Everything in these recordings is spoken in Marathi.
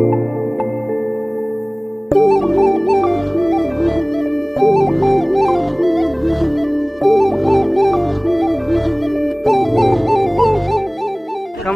Come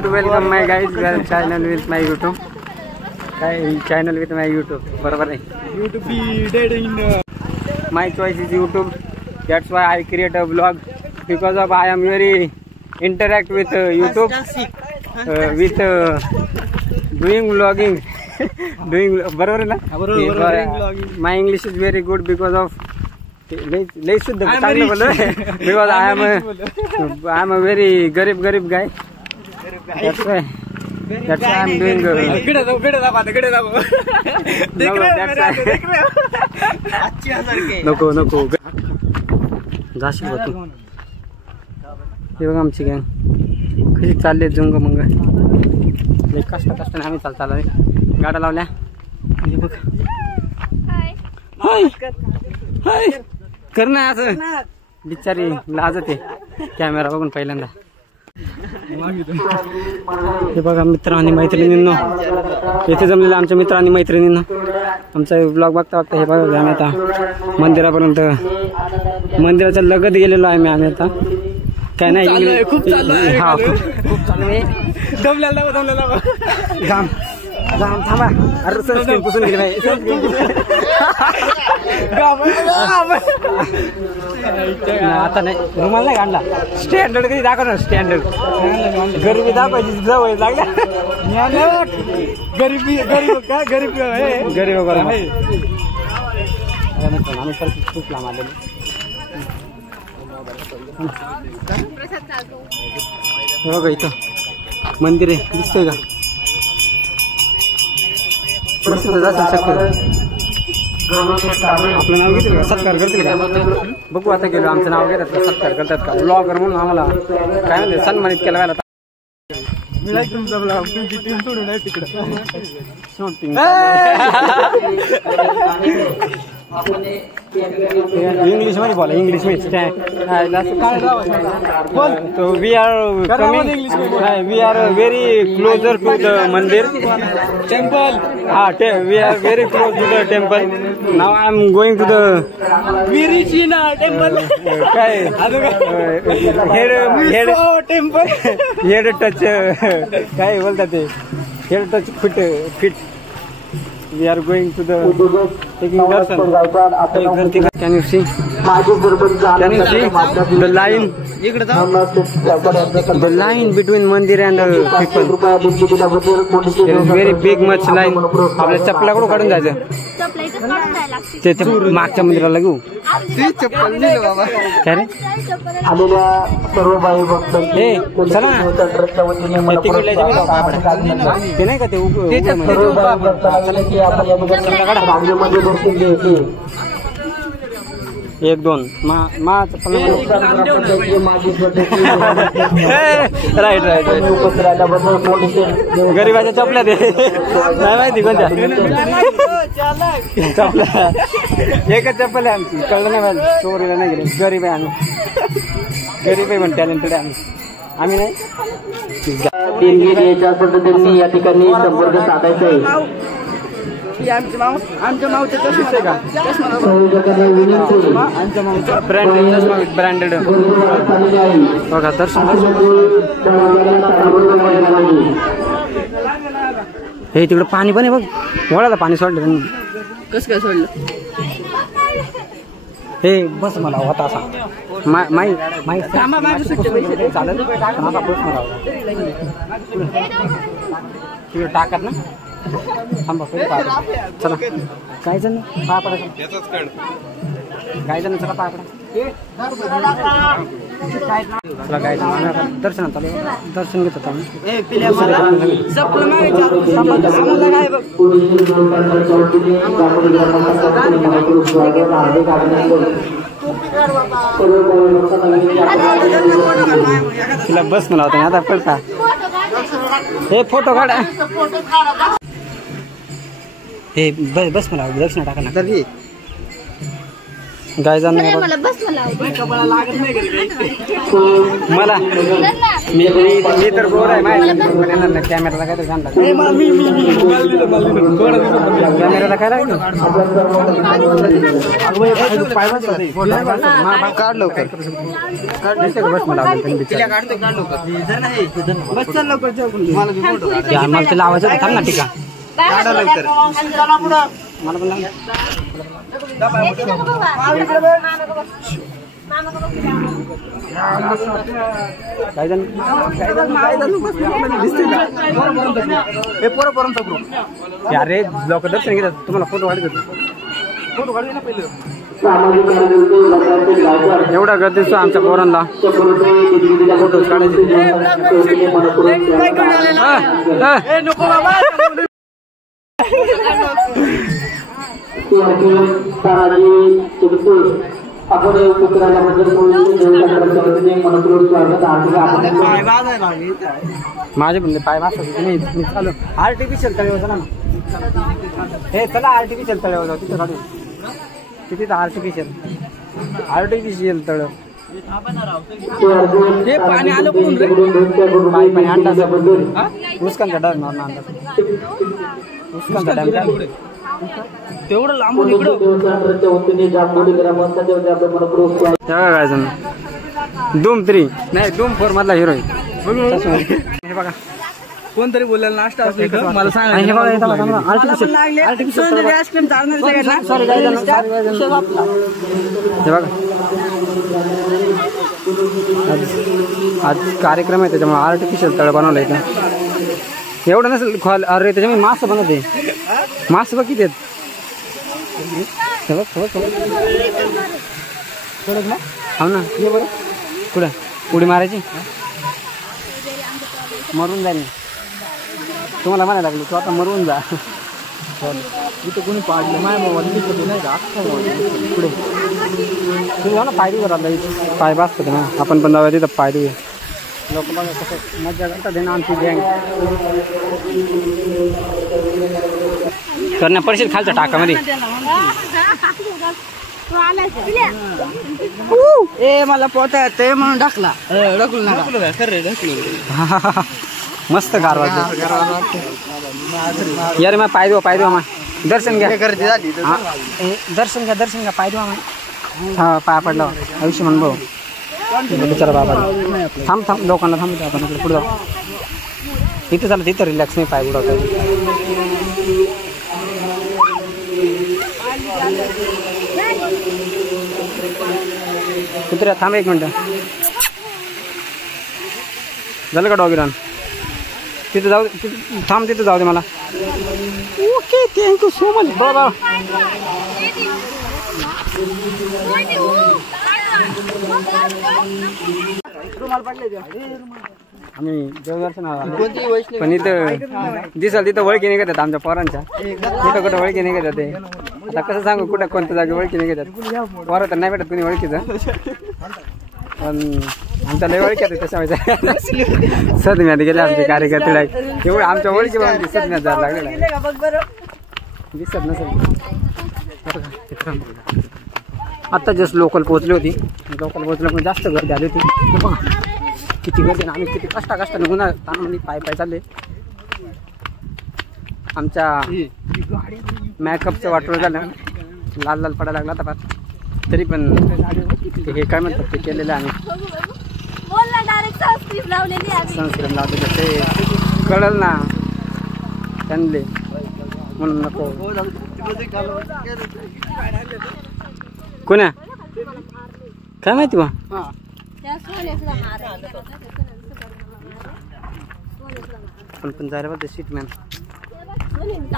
to welcome my guys channel with my YouTube. Channel with my YouTube. बरोबर आहे. YouTube be dead in. My choice is YouTube. That's why I create a vlog because of I am very interact with YouTube with doing vlogging. doing बरोबर आहे ना? My English is very good because of लय शुद्ध चांगलं बोलतोय because I am a very गरीब guy. That's why I'm doing नको जाशील तू. हे बघा आमची गँग कशी चालले जुंग मंग कष्टाने आम्ही चाललोय. गाड्या लावल्या. हे बघ हाय कर ना असं. बिचारी लाजते कॅमेरा बघून पहिल्यांदा. हे बघा मित्र आणि मैत्रिणींनो येथे जमलेले आमच्या मित्र आणि मैत्रिणींना आमचा ब्लॉग बघता हे बघा आम्ही आता मंदिरापर्यंत मंदिराच्या लगत गेलेलो आहे आम्ही आता. काय नाही खूप चालू आहे. जाम थांबा. अरे सनस्क्रीन पुसून गेली नाही. आता नाही रुमाल नाही काढला. स्टँडर्ड कधी दाखवणार. स्टँडर्ड गरिबी दाखवायची सवय लागल्या. गरीब आम्ही परत खूप लांब आलेलो. बघा इथं मंदिर आहे दिसतंय का? आपलं नाव घेतील का? सत्कार करतील का? बघू आता गेलो. आमचं नाव घेतात का? सत्कार करतात का? ब्लॉगर म्हणून आम्हाला काय म्हणते सन्मानित केलं व्हायला. इंग्लिश मध्ये बोला. इंग्लिश मध्ये तो we are very closer to the mandir temple. हा we are very close to the temple. Now I am going to the temple. काय टेम्पल हेड टच काय बोलतात ते head touch fit. We are going to the taking darshan. Can you see? Can you see the line? The line between mandir and people. There is very big much line. आपल्या चप्पला कुठं काढून जायचं? ते मागच्या मंदिराला घेऊ. काय रे? हे चला ते नाही का ते एक दोन राईट गरीबाच्या चपल्या दे नाही माहिती कोणत्या चपल्या. एकच चप्पल आहे आमची. कळलं नाही पाहिजे. चोरीला नाही गेले. गरीब आहे आम्ही. गरीब आहे पण टॅलेंटेड आहे आम्ही नाही. याच्या पद्धतीने या ठिकाणी संपर्क साधायचा आहे. आमच्या मावचे तशीच आहे का? ब्रँडेड बघा. दर्शन हे तिकडं पाणी पण आहे बघ. वळाला पाणी सोडलं त्यांनी. कसं काय सोडलं? हे बस मला होता असा चालेल. तिकडे टाकत ना. थांबा चला. काय जण पाय पडायचं. काय जण चला पाय पडा. चला काय दर्शन चालू. दर्शन घेत होता तिला बस मला होता आता पडता. हे फोटो काढा. हे बस मला दर्शन टाका ना. गायजांना मला बस मला मी तर गोड आहे माहिती कॅमेराला काय तर घालता कॅमेराला काय लागलं काढ लवकर बस मला मला तिला आवाज थांब ना टीका मला पण अरे लोक दर्शन घेतात तुम्हाला फोटो काढत फोटो काढू ना पहिलं एवढा गर्दीचं आमच्या पोरांना फोटो काढायचे माझे म्हणजे पाय वाजता मी चालू आर्टिफिशियल तळे होता ना हे चला आर्टिफिशियल तळे होता तिथं काढू तिथे आर्टिफिशियल तळ ते पाणी आलं पाणी अंडा उसकांचा डर मारून अंडा उसकांचा डॅम तेवढं लांबून धूम 3 नाही धूम 4 मधला हिरोईन हे बघा कोणतरी बोलायला नाश्ता असतो मला सांगा हे बघा आर्टिफिशियल आईस्क्रीम हे बघा आज कार्यक्रम आहे त्याच्यामुळे आर्टिफिशियल तळ बनवलंय का एवढं नसेल खोल अरे त्याच्यामुळे मासे बनवते मासे बघ किती आहेत हो ना ये बरं कुठं उडी मारायची मरून जाईल तुम्हाला म्हणायला लागलो तू आता मरून जा इथं कोणी पाडलं माय मोबाईल नाही का पुढे तुम्ही ना पाय देऊ राहिला इथे पाय बाजतात ना आपण पण जाऊया तिथं पाय देऊया लोक बघा कसं मजा करतात ना आमची गँग करण्या पडशील खालच्या टाकामध्ये ए मला पोहता येते म्हणून ढकला मस्त गारवा यार मग पाय देऊ मग दर्शन घ्या दर्शन घ्या पाय देऊ मग हा पाया पडला आयुष्य म्हण भाऊ बिचारा बाबा थांब लोकांना थांबतो आपण इकडे पुढे जाऊ इथे झालं तिथं रिलॅक्स नाही पाय बुडवतो कुत्र्या थांब 1 मिनिट झालं का डॉगी रन तिथे जाऊ थांब तिथे जाऊ दे मला ओके थँक्यू सो मच बाबा आम्ही देवदर्शन पण इथं दिसाल तिथं ओळखी निघतात आमच्या पोरांच्या कुठं ओळखी निघतात ते आता कसं सांगू कुठं कोणत्या जागी ओळखी निघतात पोरं तर नाही भेटत कुणी ओळखीचं पण आमच्या लय ओळखी आहे त्याच्यामुळे सदम्यात गेले आमचे कार्यकर्ते एवढं आमच्या ओळखी बघून सदम्यात जायला लागलेला दिसत नसेल आत्ता जस्ट लोकल पोहोचली होती लोकल पोहोचल्यामुळे जास्त गर्दी आली होती बघा किती गर्दी आम्ही किती कष्टाने गुन्हा ताणामध्ये पाय चालले आमच्या मॅकअपचं वाटोळं झालं लाल पडायला लागला आता फार तरी पण हे काय म्हणतात ते केलेलं आम्ही सनस्क्रीन लावलेलं ते कळलं ना त्यांना म्हणून नको कोण्या काय माहिती बा पण जायला पाहिजे सीट मॅन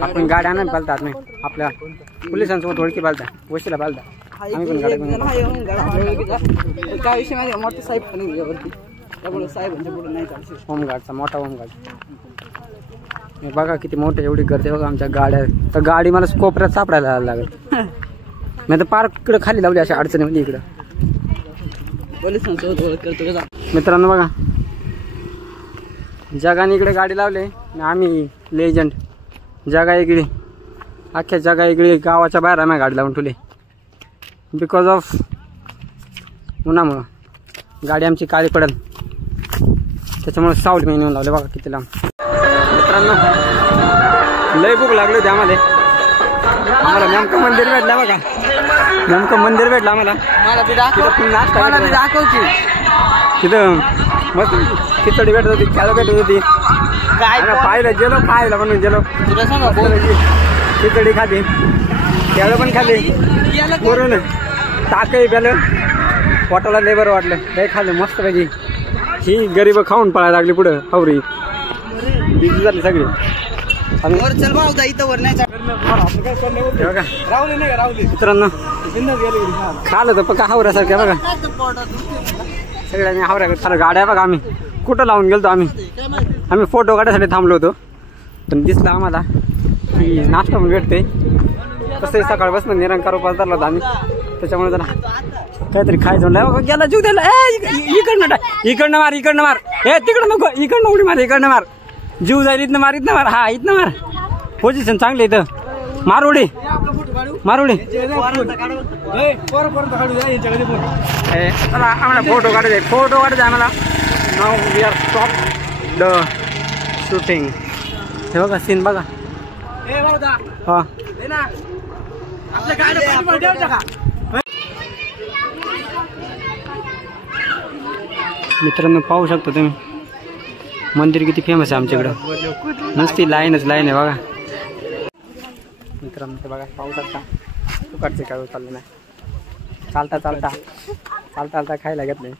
आपण गाड्या नाही पालतात नाही आपल्या पोलिसांसोबत ओळखी पालता वशीला पालता आम्ही पण गाड्या काय विषय माहिती मोठा साहेब पण यावरती त्यामुळे साहेबांच्या पुढे नाही चालू होमगार्डचा मोठा होमगार्ड हे बघा किती मोठे एवढी गर्दी बघा आमच्या गाड्या तर गाडी मला कोपऱ्यात सापडायला लागेल नाही तर पार्क इकडे खाली लावली अशा अडचणीमध्ये इकडं पोलिसांसोबत ओळख करतो का मित्रांनो बघा जगाने इकडे गाडी लावले आम्ही लेजंड जगा इकडे अख्ख्या जगा इकडे गावाच्या बाहेर आम्ही गाडी लावून ठेवली बिकॉज ऑफ उन्हामुळं गाडी आमची काळी पडेल, त्याच्यामुळे सावली मी नेऊन लावले बघा किती लांब. मित्रांनो लय भूक लागली होती आम्हाला नेमकं मंदिर भेटलं बघा, नेमकं मंदिर भेटलं आम्हाला. तिथं मस्त खिचडी भेटत होती, खेळ भेटत होती, पाहिलं गेलो खायला म्हणून गेलो, खिचडी खाली, खेळ पण खाली, वरून टाकही प्यालं, पोटाला लय बरं वाटलं, लय खाल्लं मस्त पैकी. ही गरीब खाऊन पळायला लागली पुढं हावरी, बिझी झाली सगळी. मित्रांनो खालं तर पक्का हावऱ्यासारख्या बघा, सगळ्यांनी हावऱ्या सारं गाड्या बघा. आम्ही कुठं लावून गेलो आम्ही फोटो काढायसाठी थांबलो होतो, पण दिसलं आम्हाला की नाश्ता पण भेटते. तसंही सकाळपासून निरंकार उपास धरला होता आम्ही, त्याच्यामुळे जरा काहीतरी खायचं म्हणलं. गेला जीव द्यायला, इकडनं मार, इकडनं मार, हे तिकडं नको, इकडनं उडी मार, इकडनं मार, जीव जाईल, इथनं मार, इथनं मार, हा इथनं मार. पोझिशन चांगली इथं, मार उडी, मार उडी. आम्हाला फोटो काढायचे, फोटो काढायचे आम्हाला. Now we are stop the shooting. हे बघा सीन बघा. हा मित्रांनो पाहू शकता तुम्ही मंदिर किती फेमस आहे आमच्याकडं, नुसती लाईनच लाईन आहे बघा. मित्रांनो बघा पाहू शकता तुकडचे काय चाललं नाही, चालता चालता चालता चालता खायला घेतलंय.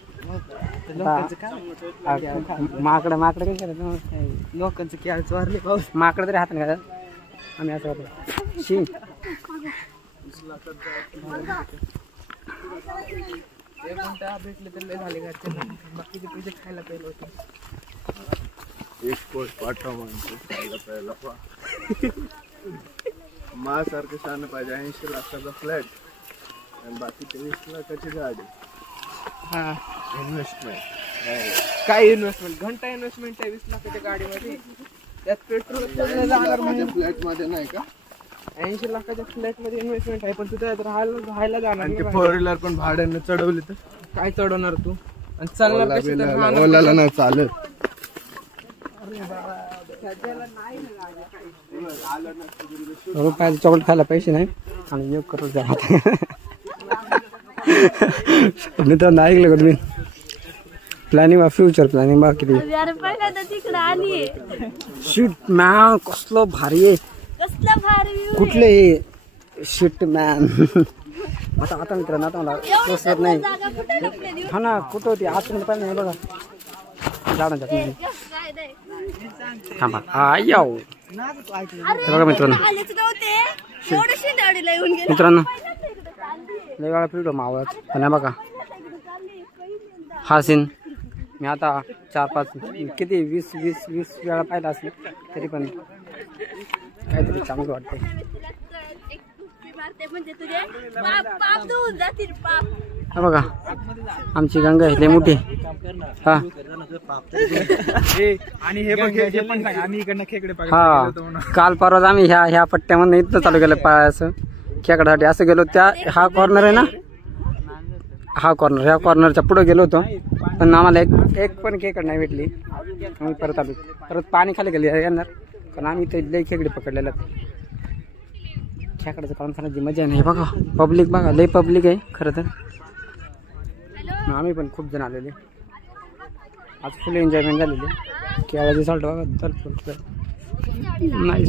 माकडं माकडं काय करायचं, लोकांचं खेळ चोरले पाऊस, माकडं तरी हात नाही घालत आम्ही असं होतो. शी भेटले तर लय झाले घरचे, बाकीचे पैसे खायला पाहिजे होते. एक कोट पाठवा म्हणतो पहिला सारखं शान पाहिजे. 80 लाखाचा फ्लॅट आणि बाकीचे 20 लाखाची गाडी. हा इन्व्हेस्टमेंट काय इन्व्हेस्टमेंट, घंटा इन्व्हेस्टमेंट आहे 20 लाखाच्या गाडीमध्ये. त्यात पेट्रोल फ्लॅट मध्ये नाही का? 80 लाखाच्या फ्लॅट मध्ये इन्व्हेस्टमेंट आहे, पण तू त्यात राहायला जाणार आणि 4 व्हीलर पण भाड्याने चढवली तर काय चढवणार तू, आणि चालणार कशी तर राहणार ओलाला नाही चालत. रुपयाचं चॉकलेट खायला पैसे नाही आणि 1 करोड द्या. मित्रांनो ऐकलं का तुम्ही, प्लॅनिंग फ्युचर प्लॅनिंग बघा किती. शिट मॅन कसलं भारी आहे, कुठले शिट मॅन. आता मित्रांनो आता मला पोचत नाही. हा ना कुठं होती आतमध्ये पाहिजे नाही बघा झाडांच्या थांबा. याव बघा मित्रांनो, मित्रांनो लय वेळा फिरलो मावळात, पण बघा हा सीन मी आता 4-5 किती 20 वेळा पाहिला असेल, तरी पण काहीतरी चांगलं वाटतंय. हा बघा आमची गंगा आहे लय मोठी. हा आणि हे बघ हे पण सांग, आम्ही इकडनं खेकडे हा काल परवा आम्ही ह्या पट्ट्यामध्ये इथं चालू केलं पायाचं खेकड्यासाठी. असं गेलो त्या हा कॉर्नर आहे ना, हा कॉर्नर, ह्या कॉर्नरच्या पुढे गेलो होतो, पण आम्हाला एक पण खेकड नाही भेटली. आम्ही परत आलो, परत पाणी खाली गेले येणार, कारण आम्ही इथे लय खेकडे पकडलेलं. खेकड्याचं पालन खाण्याची मजा नाही बघा. पब्लिक बघा लय पब्लिक आहे खरं तर. आम्ही पण खूप जण आलेले, आज फुल एन्जॉयमेंट झालेली. केळाची सॉल्ट बघा तर nice.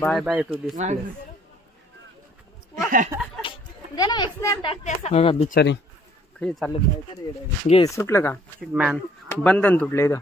Bye bye to this place. बघा बिचारी कधी चालले गे सुटलं का मॅन, बंधन तुटलं इथं.